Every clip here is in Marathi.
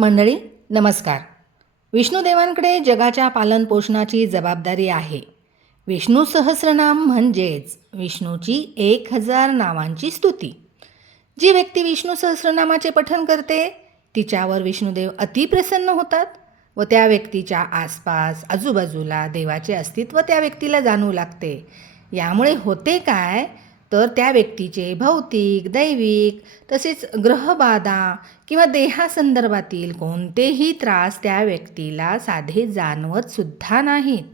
मंडळी नमस्कार. विष्णुदेवांकडे जगाच्या पालनपोषणाची जबाबदारी आहे. विष्णू सहस्रनाम म्हणजेच विष्णूची 1000 नावांची स्तुती. जी व्यक्ती विष्णू सहस्रनामाचे पठण करते तिच्यावर विष्णुदेव अतिप्रसन्न होतात व त्या व्यक्तीच्या आसपास आजूबाजूला देवाचे अस्तित्व त्या व्यक्तीला जाणवू लागते. यामुळे होते काय तर त्या व्यक्तीचे भौतिक, दैविक तसेच ग्रहबाधा किंवा देहासंदर्भातील कोणतेही त्रास त्या व्यक्तीला साधे जाणवतसुद्धा नाहीत.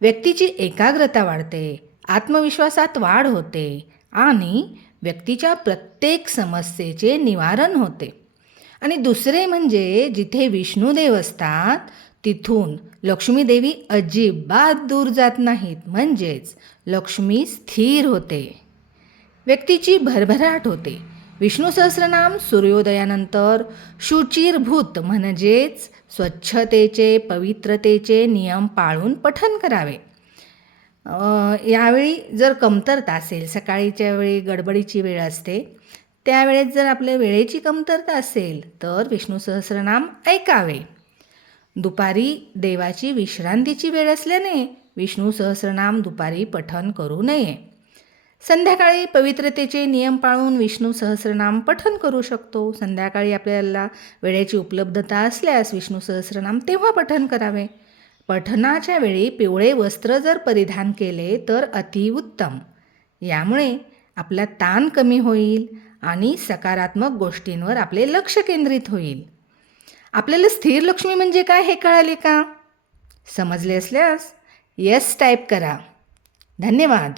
व्यक्तीची एकाग्रता वाढते, आत्मविश्वासात वाढ होते आणि व्यक्तीच्या प्रत्येक समस्येचे निवारण होते. आणि दुसरे म्हणजे जिथे विष्णुदेव असतात तिथून लक्ष्मीदेवी अजिबात दूर जात नाहीत. म्हणजेच लक्ष्मी स्थिर होते, व्यक्तीची भरभराट होते. विष्णू सहस्रनाम सूर्योदयानंतर शुचिर्भूत म्हणजेच स्वच्छतेचे, पवित्रतेचे नियम पाळून पठण करावे. यावेळी जर कमतरता असेल, सकाळीच्या वेळी गडबडीची वेळ असते, त्यावेळेस जर आपल्या वेळेची कमतरता असेल तर विष्णू सहस्रनाम ऐकावे. दुपारी देवाची विश्रांतीची वेळ असल्याने विष्णू सहस्रनाम दुपारी पठण करू नये. संध्याकाळी पवित्रतेचे नियम पाळून विष्णू सहस्रनाम पठण करू शकतो. संध्याकाळी आपल्याला वेळेची उपलब्धता असल्यास विष्णू सहस्रनाम तेव्हा पठण करावे. पठणाच्या वेळी पिवळे वस्त्र जर परिधान केले तर अतिउत्तम. यामुळे आपला ताण कमी होईल आणि सकारात्मक गोष्टींवर आपले लक्ष केंद्रित होईल. आपल्याला स्थिर लक्ष्मी म्हणजे काय हे कळाले का? समजले असल्यास येस टाईप करा. धन्यवाद.